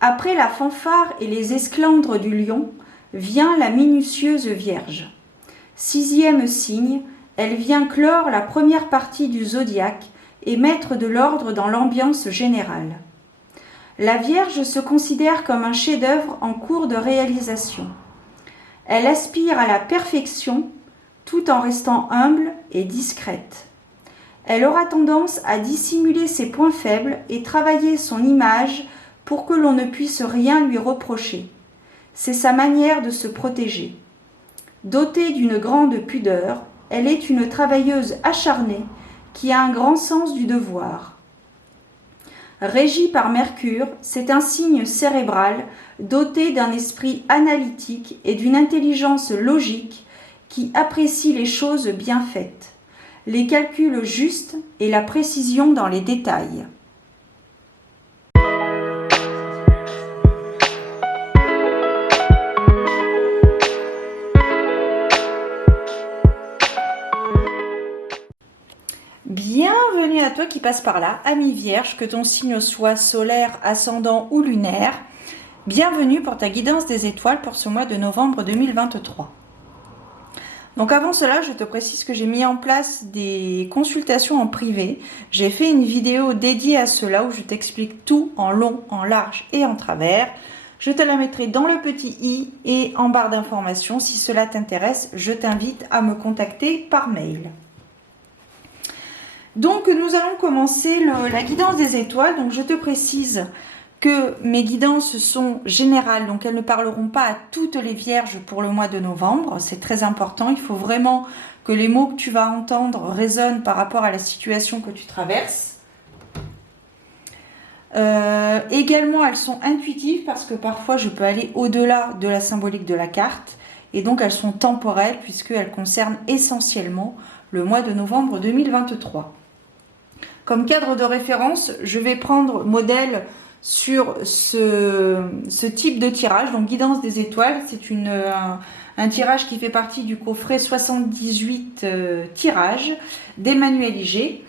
Après la fanfare et les esclandres du lion, vient la minutieuse Vierge. 6e signe, elle vient clore la première partie du zodiaque et mettre de l'ordre dans l'ambiance générale. La Vierge se considère comme un chef-d'œuvre en cours de réalisation. Elle aspire à la perfection tout en restant humble et discrète. Elle aura tendance à dissimuler ses points faibles et travailler son image pour que l'on ne puisse rien lui reprocher. C'est sa manière de se protéger. Dotée d'une grande pudeur, elle est une travailleuse acharnée qui a un grand sens du devoir. Régie par Mercure, c'est un signe cérébral doté d'un esprit analytique et d'une intelligence logique qui apprécie les choses bien faites, les calculs justes et la précision dans les détails. Bienvenue à toi qui passe par là, ami Vierge, que ton signe soit solaire, ascendant ou lunaire. Bienvenue pour ta guidance des étoiles pour ce mois de novembre 2023. Donc avant cela, je te précise que j'ai mis en place des consultations en privé. J'ai fait une vidéo dédiée à cela où je t'explique tout en long, en large et en travers. Je te la mettrai dans le petit i et en barre d'informations. Si cela t'intéresse, je t'invite à me contacter par mail. Donc nous allons commencer la guidance des étoiles. Donc je te précise que mes guidances sont générales, donc elles ne parleront pas à toutes les vierges pour le mois de novembre. C'est très important, il faut vraiment que les mots que tu vas entendre résonnent par rapport à la situation que tu traverses. Également, elles sont intuitives parce que parfois je peux aller au-delà de la symbolique de la carte. Et donc elles sont temporelles puisqu'elles concernent essentiellement le mois de novembre 2023. Comme cadre de référence, je vais prendre modèle sur ce type de tirage, donc guidance des étoiles. C'est un tirage qui fait partie du coffret 78 tirages d'Emmanuel Iger.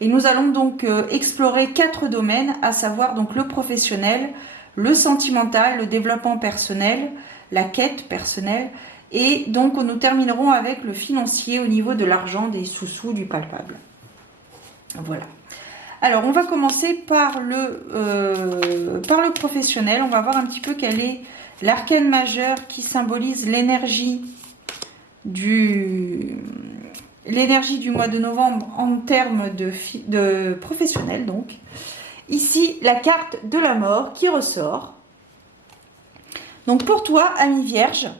Et nous allons donc explorer 4 domaines, à savoir donc le professionnel, le sentimental, le développement personnel, la quête personnelle. Et donc nous terminerons avec le financier au niveau de l'argent, des sous-sous, du palpable. Voilà. Alors, on va commencer par le professionnel. On va voir un petit peu quel est l'arcane majeur qui symbolise l'énergie du mois de novembre en termes de professionnel. Donc, ici, la carte de la mort qui ressort. Donc, pour toi, ami Vierge,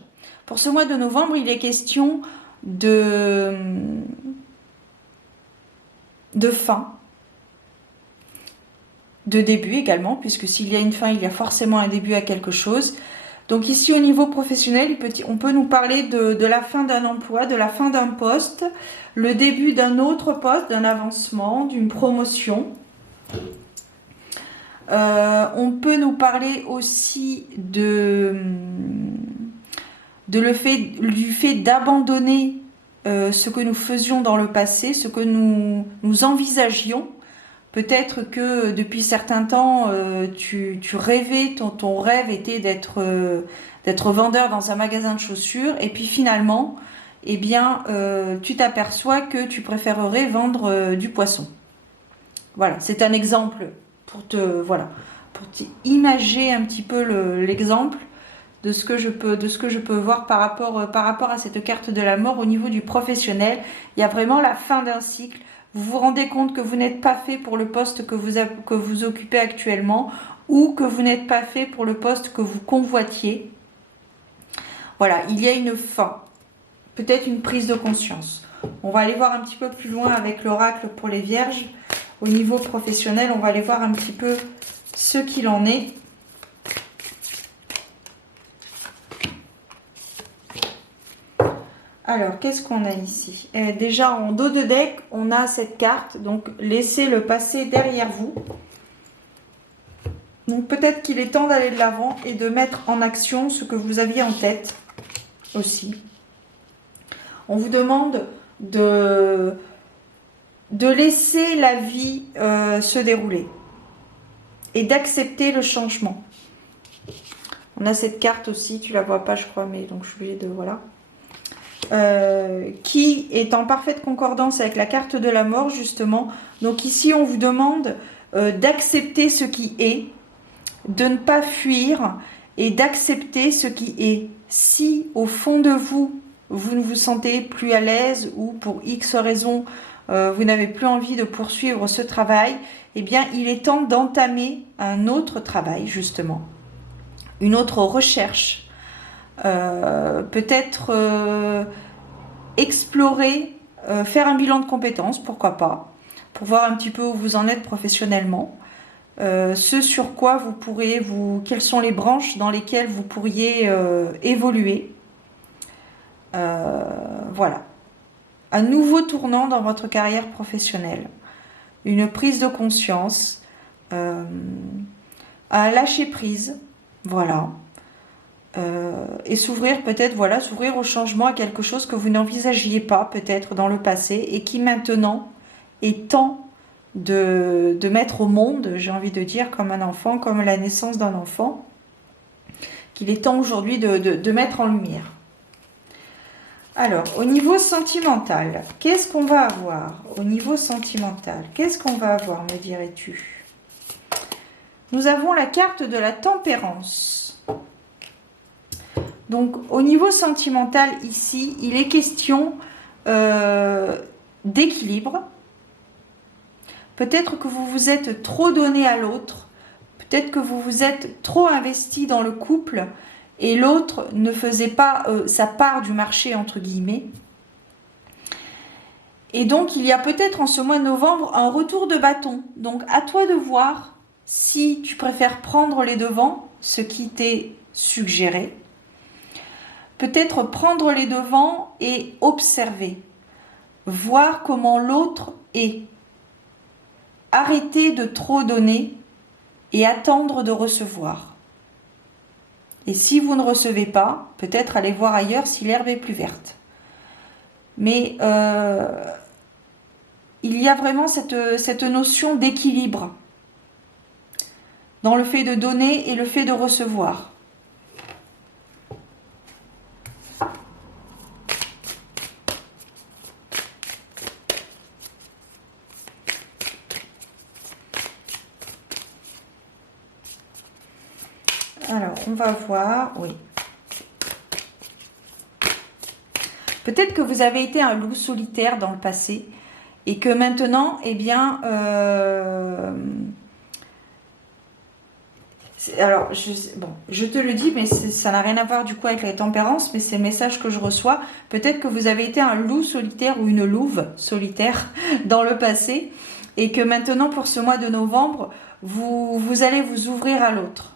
pour ce mois de novembre, il est question de fin. De début également, puisque s'il y a une fin, il y a forcément un début à quelque chose. Donc ici, au niveau professionnel, on peut nous parler de la fin d'un emploi, de la fin d'un poste, le début d'un autre poste, d'un avancement, d'une promotion. On peut nous parler aussi du fait d'abandonner ce que nous faisions dans le passé, ce que nous envisagions. Peut-être que depuis certains temps, tu rêvais, ton rêve était d'être vendeur dans un magasin de chaussures. Et puis finalement, eh bien, tu t'aperçois que tu préférerais vendre du poisson. Voilà, c'est un exemple pour t'imager un petit peu l'exemple de ce que je peux voir par rapport à cette carte de la mort au niveau du professionnel. Il y a vraiment la fin d'un cycle. Vous vous rendez compte que vous n'êtes pas fait pour le poste que vous occupez actuellement ou que vous n'êtes pas fait pour le poste que vous convoitiez. Voilà, il y a une fin, peut-être une prise de conscience. On va aller voir un petit peu plus loin avec l'oracle pour les vierges. Au niveau professionnel, on va aller voir un petit peu ce qu'il en est. Alors, qu'est-ce qu'on a ici? Déjà, en dos de deck, on a cette carte. Donc, laissez le passé derrière vous. Donc, peut-être qu'il est temps d'aller de l'avant et de mettre en action ce que vous aviez en tête aussi. On vous demande de laisser la vie se dérouler et d'accepter le changement. On a cette carte aussi, tu la vois pas, je crois, mais donc je suis obligée de... Voilà. Qui est en parfaite concordance avec la carte de la mort, justement. Donc ici, on vous demande d'accepter ce qui est, de ne pas fuir et d'accepter ce qui est. Si, au fond de vous, vous ne vous sentez plus à l'aise ou pour X raisons, vous n'avez plus envie de poursuivre ce travail, eh bien, il est temps d'entamer un autre travail, justement. Une autre recherche. Peut-être explorer, faire un bilan de compétences, pourquoi pas, pour voir un petit peu où vous en êtes professionnellement. Ce sur quoi vous pourrez, quelles sont les branches dans lesquelles vous pourriez évoluer. Voilà. Un nouveau tournant dans votre carrière professionnelle. Une prise de conscience. Un lâcher prise. Voilà. Et s'ouvrir peut-être, voilà, s'ouvrir au changement, à quelque chose que vous n'envisagiez pas peut-être dans le passé et qui maintenant est temps de mettre au monde, j'ai envie de dire, comme un enfant, comme la naissance d'un enfant, qu'il est temps aujourd'hui de mettre en lumière. Alors, au niveau sentimental, qu'est-ce qu'on va avoir? Au niveau sentimental, qu'est-ce qu'on va avoir, me dirais-tu? Nous avons la carte de la tempérance. Donc, au niveau sentimental, ici, il est question d'équilibre. Peut-être que vous vous êtes trop donné à l'autre. Peut-être que vous vous êtes trop investi dans le couple et l'autre ne faisait pas sa part du marché, entre guillemets. Et donc, il y a peut-être en ce mois de novembre un retour de bâton. Donc, à toi de voir si tu préfères prendre les devants, ce qui t'est suggéré. Peut-être prendre les devants et observer. Voir comment l'autre est. Arrêter de trop donner et attendre de recevoir. Et si vous ne recevez pas, peut-être aller voir ailleurs si l'herbe est plus verte. Mais il y a vraiment cette notion d'équilibre dans le fait de donner et le fait de recevoir. Alors, on va voir, oui. Peut-être que vous avez été un loup solitaire dans le passé et que maintenant, eh bien, alors, je te le dis, mais ça n'a rien à voir du coup avec la tempérance, mais c'est le message que je reçois. Peut-être que vous avez été un loup solitaire ou une louve solitaire dans le passé et que maintenant, pour ce mois de novembre, vous allez vous ouvrir à l'autre.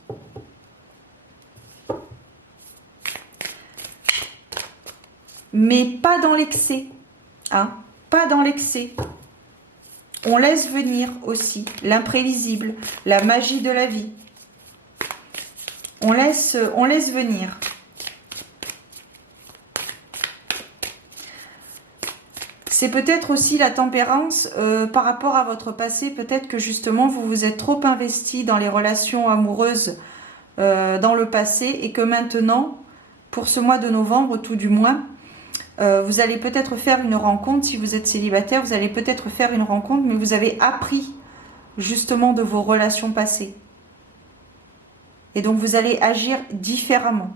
Mais pas dans l'excès, hein, pas dans l'excès. On laisse venir aussi l'imprévisible, la magie de la vie. On laisse venir. C'est peut-être aussi la tempérance par rapport à votre passé. Peut-être que justement, vous vous êtes trop investi dans les relations amoureuses dans le passé et que maintenant, pour ce mois de novembre, tout du moins, vous allez peut-être faire une rencontre. Si vous êtes célibataire, vous allez peut-être faire une rencontre, mais vous avez appris justement de vos relations passées. Et donc, vous allez agir différemment.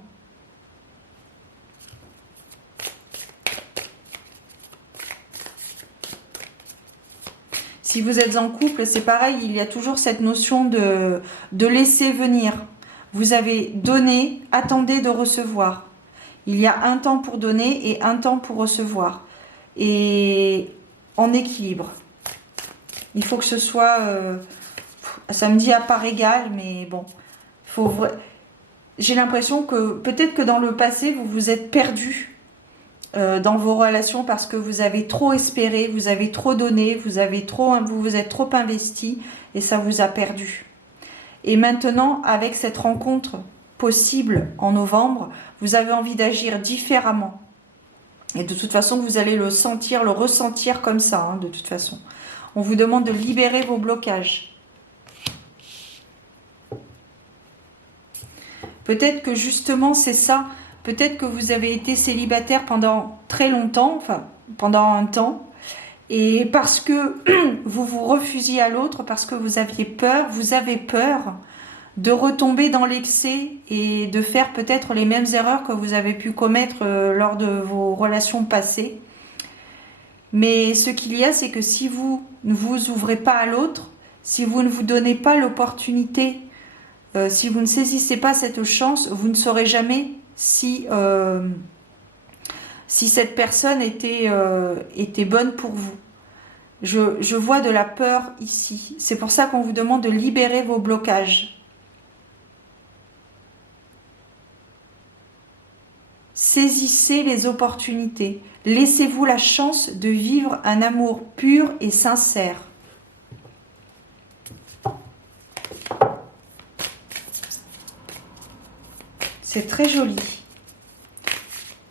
Si vous êtes en couple, c'est pareil, il y a toujours cette notion de laisser venir. Vous avez donné, attendez de recevoir. Il y a un temps pour donner et un temps pour recevoir. Et en équilibre. Il faut que ce soit, ça me dit à part égale, mais bon, j'ai l'impression que peut-être que dans le passé, vous vous êtes perdu dans vos relations parce que vous avez trop espéré, vous avez trop donné, vous vous êtes trop investi et ça vous a perdu. Et maintenant, avec cette rencontre possible en novembre, vous avez envie d'agir différemment. Et de toute façon, vous allez le sentir, le ressentir comme ça, hein, de toute façon. On vous demande de libérer vos blocages. Peut-être que justement c'est ça. Peut-être que vous avez été célibataire pendant très longtemps, enfin pendant un temps. Et parce que vous vous refusiez à l'autre, parce que vous aviez peur, vous avez peur de retomber dans l'excès et de faire peut-être les mêmes erreurs que vous avez pu commettre lors de vos relations passées. Mais ce qu'il y a, c'est que si vous ne vous ouvrez pas à l'autre, si vous ne vous donnez pas l'opportunité, si vous ne saisissez pas cette chance, vous ne saurez jamais si cette personne était bonne pour vous. Je vois de la peur ici. C'est pour ça qu'on vous demande de libérer vos blocages. Saisissez les opportunités. Laissez-vous la chance de vivre un amour pur et sincère. C'est très joli.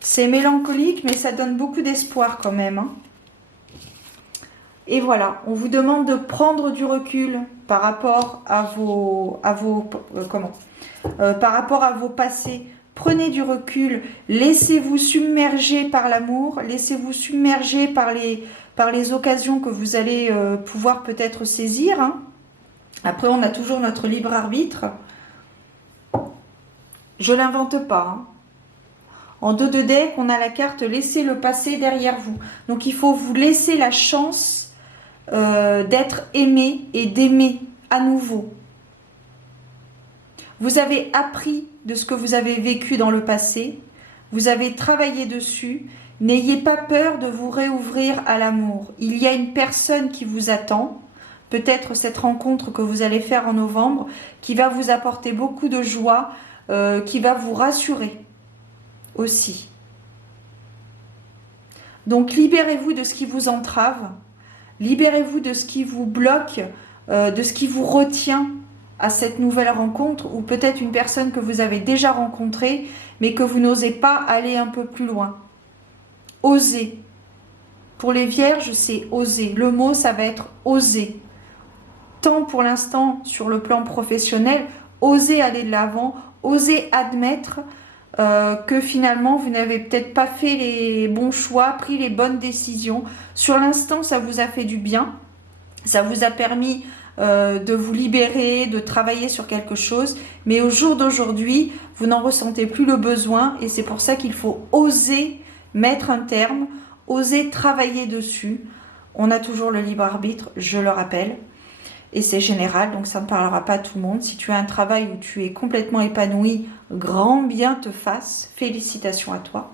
C'est mélancolique, mais ça donne beaucoup d'espoir quand même. Hein. Et voilà, on vous demande de prendre du recul par rapport à par rapport à vos passés. Prenez du recul, laissez-vous submerger par l'amour, laissez-vous submerger par les occasions que vous allez pouvoir peut-être saisir. Hein. Après, on a toujours notre libre arbitre. Je ne l'invente pas. Hein. En dos de deck, on a la carte « Laissez le passé derrière vous ». Donc, il faut vous laisser la chance d'être aimé et d'aimer à nouveau. Vous avez appris de ce que vous avez vécu dans le passé. Vous avez travaillé dessus. N'ayez pas peur de vous réouvrir à l'amour. Il y a une personne qui vous attend. Peut-être cette rencontre que vous allez faire en novembre qui va vous apporter beaucoup de joie, qui va vous rassurer aussi. Donc libérez-vous de ce qui vous entrave. Libérez-vous de ce qui vous bloque, de ce qui vous retient à cette nouvelle rencontre ou peut-être une personne que vous avez déjà rencontrée mais que vous n'osez pas aller un peu plus loin. Osez. Pour les vierges, c'est oser. Le mot, ça va être oser. Tant pour l'instant sur le plan professionnel, osez aller de l'avant, osez admettre que finalement vous n'avez peut-être pas fait les bons choix, pris les bonnes décisions. Sur l'instant, ça vous a fait du bien, ça vous a permis de vous libérer, de travailler sur quelque chose, mais au jour d'aujourd'hui, vous n'en ressentez plus le besoin et c'est pour ça qu'il faut oser mettre un terme, oser travailler dessus. On a toujours le libre arbitre, je le rappelle. Et c'est général, donc ça ne parlera pas à tout le monde. Si tu as un travail où tu es complètement épanoui, grand bien te fasse. Félicitations à toi.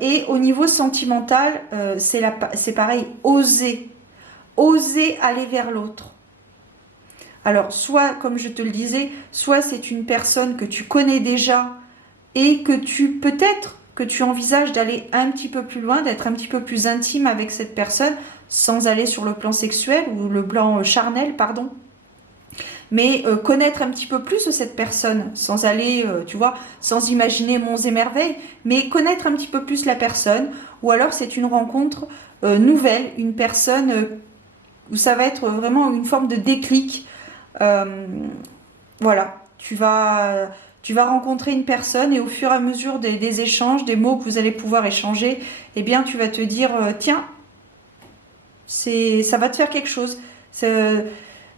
Et au niveau sentimental, c'est pareil, oser. Oser aller vers l'autre. Alors, soit, comme je te le disais, soit c'est une personne que tu connais déjà et que peut-être que tu envisages d'aller un petit peu plus loin, d'être un petit peu plus intime avec cette personne, sans aller sur le plan sexuel ou le plan charnel, pardon. Mais connaître un petit peu plus cette personne, sans aller, tu vois, sans imaginer monts et merveilles, mais connaître un petit peu plus la personne, ou alors c'est une rencontre nouvelle, une personne où ça va être vraiment une forme de déclic. Voilà, tu vas rencontrer une personne et au fur et à mesure des échanges, des mots que vous allez pouvoir échanger, eh bien tu vas te dire, tiens, ça va te faire quelque chose.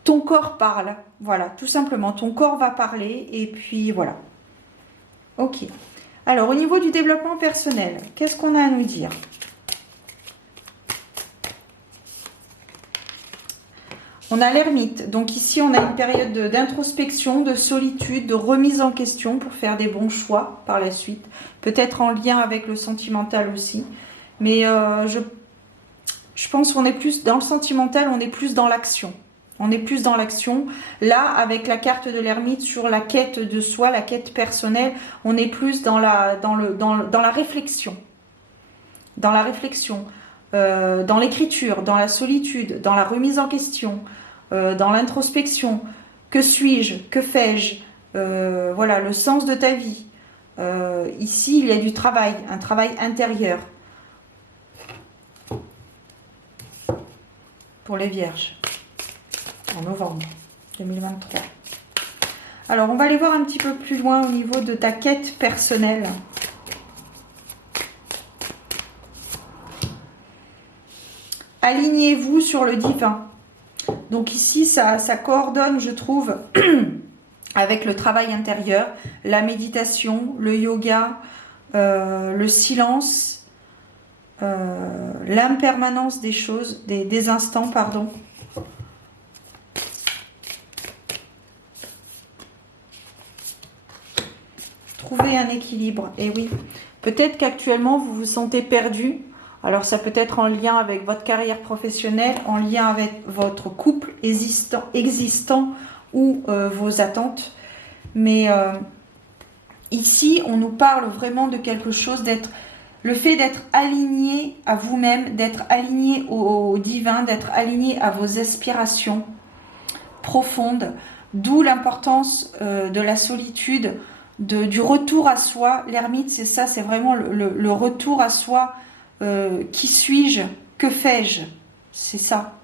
Ton corps parle, voilà, tout simplement. Ton corps va parler et puis voilà. Ok. Alors, au niveau du développement personnel, qu'est-ce qu'on a à nous dire ? On a l'ermite. Donc ici, on a une période d'introspection, de solitude, de remise en question pour faire des bons choix par la suite. Peut-être en lien avec le sentimental aussi. Mais je pense qu'on est plus dans le sentimental, on est plus dans l'action. On est plus dans l'action. Là, avec la carte de l'ermite sur la quête de soi, la quête personnelle, on est plus dans la réflexion. Dans la réflexion, dans l'écriture, dans la solitude, dans la remise en question, dans l'introspection. Que suis-je? Que fais-je? Voilà, le sens de ta vie. Ici, il y a du travail, un travail intérieur. Pour les vierges, en novembre 2023. Alors, on va aller voir un petit peu plus loin au niveau de ta quête personnelle. Alignez-vous sur le divin. Donc ici, ça coordonne, je trouve, avec le travail intérieur, la méditation, le yoga, le silence, l'impermanence des choses, des instants, pardon. Trouver un équilibre. Et oui, peut-être qu'actuellement, vous vous sentez perdu. Alors, ça peut être en lien avec votre carrière professionnelle, en lien avec votre couple existant ou vos attentes. Mais ici, on nous parle vraiment de quelque chose, le fait d'être aligné à vous-même, d'être aligné au divin, d'être aligné à vos aspirations profondes, d'où l'importance de la solitude, du retour à soi. L'ermite, c'est ça, c'est vraiment le retour à soi. Qui suis-je? Que fais-je? C'est ça.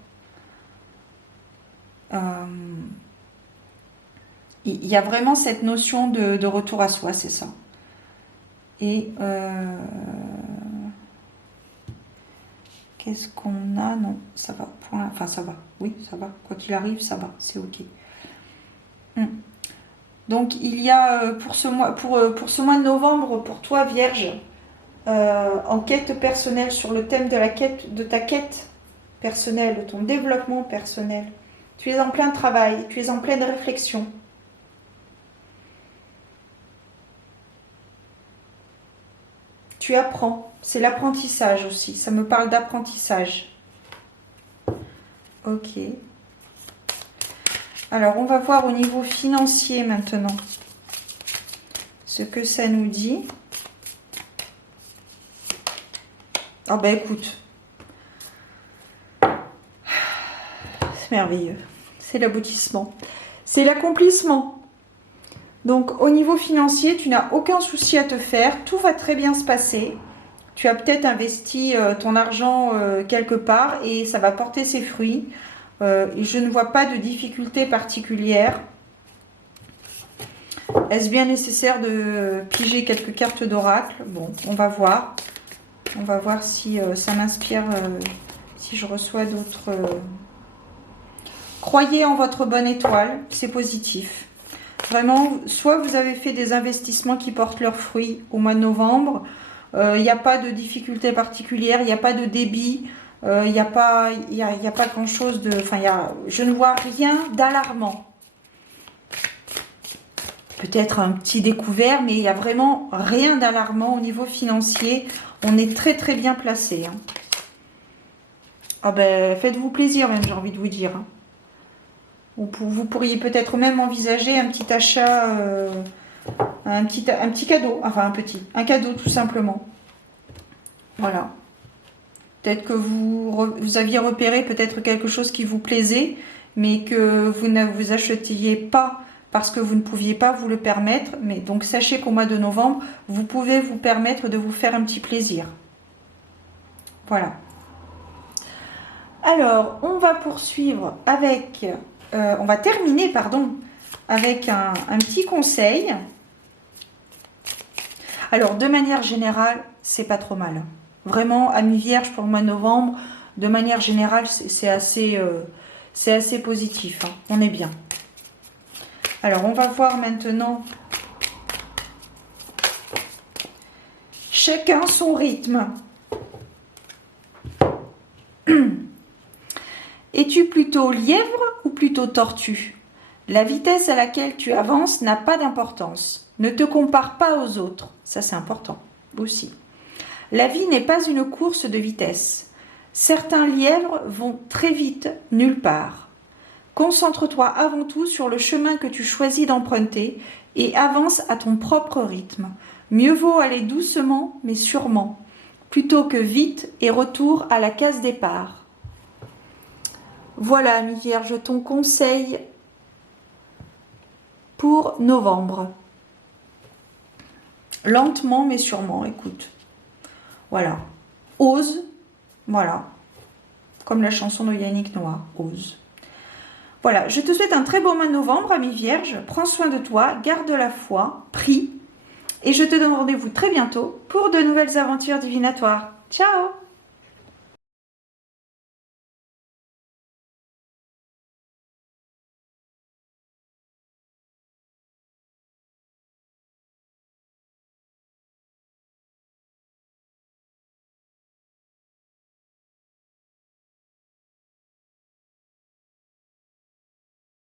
Il y a vraiment cette notion de retour à soi, c'est ça. Et qu'est-ce qu'on a? Non, ça va. Enfin, ça va. Oui, ça va. Quoi qu'il arrive, ça va. C'est ok. Donc, il y a pour ce mois de novembre, pour toi, Vierge, en quête personnelle, sur le thème de ta quête personnelle, de ton développement personnel. Tu es en plein travail, tu es en pleine réflexion. Tu apprends, c'est l'apprentissage aussi, ça me parle d'apprentissage. Ok. Alors, on va voir au niveau financier maintenant ce que ça nous dit. Ah ben écoute, c'est merveilleux, c'est l'aboutissement, c'est l'accomplissement. Donc au niveau financier, tu n'as aucun souci à te faire, tout va très bien se passer. Tu as peut-être investi ton argent quelque part et ça va porter ses fruits. Je ne vois pas de difficultés particulières. Est-ce bien nécessaire de piger quelques cartes d'oracle? Bon, on va voir. On va voir si ça m'inspire, si je reçois d'autres... Croyez en votre bonne étoile, c'est positif. Vraiment, soit vous avez fait des investissements qui portent leurs fruits au mois de novembre, il n'y a pas de difficulté particulière, il n'y a pas de débit, il n'y a pas grand-chose de... Enfin, je ne vois rien d'alarmant. Peut-être un petit découvert, mais il n'y a vraiment rien d'alarmant au niveau financier. On est très très bien placé. Hein. Ah ben, faites-vous plaisir même, j'ai envie de vous dire. Hein. Vous pourriez peut-être même envisager un petit achat, un petit cadeau, enfin un cadeau tout simplement. Voilà. Peut-être que vous aviez repéré peut-être quelque chose qui vous plaisait, mais que vous ne vous achetiez pas parce que vous ne pouviez pas vous le permettre. Mais donc sachez qu'au mois de novembre, vous pouvez vous permettre de vous faire un petit plaisir. Voilà. Alors, on va poursuivre avec... on va terminer, pardon, avec un petit conseil. Alors, de manière générale, c'est pas trop mal. Vraiment, amis vierges pour le mois de novembre, de manière générale, c'est assez positif. Hein. On est bien. Alors, on va voir maintenant chacun son rythme. Es-tu plutôt lièvre ou plutôt tortue? La vitesse à laquelle tu avances n'a pas d'importance. Ne te compare pas aux autres. Ça, c'est important aussi. La vie n'est pas une course de vitesse. Certains lièvres vont très vite nulle part. Concentre-toi avant tout sur le chemin que tu choisis d'emprunter et avance à ton propre rythme. Mieux vaut aller doucement mais sûrement, plutôt que vite et retour à la case départ. Voilà, ami Vierge, ton conseil pour novembre. Lentement mais sûrement, écoute. Voilà. Ose, voilà. Comme la chanson de Yannick Noah, ose. Voilà. Voilà, je te souhaite un très beau mois de novembre, ami Vierge. Prends soin de toi, garde la foi, prie. Et je te donne rendez-vous très bientôt pour de nouvelles aventures divinatoires. Ciao!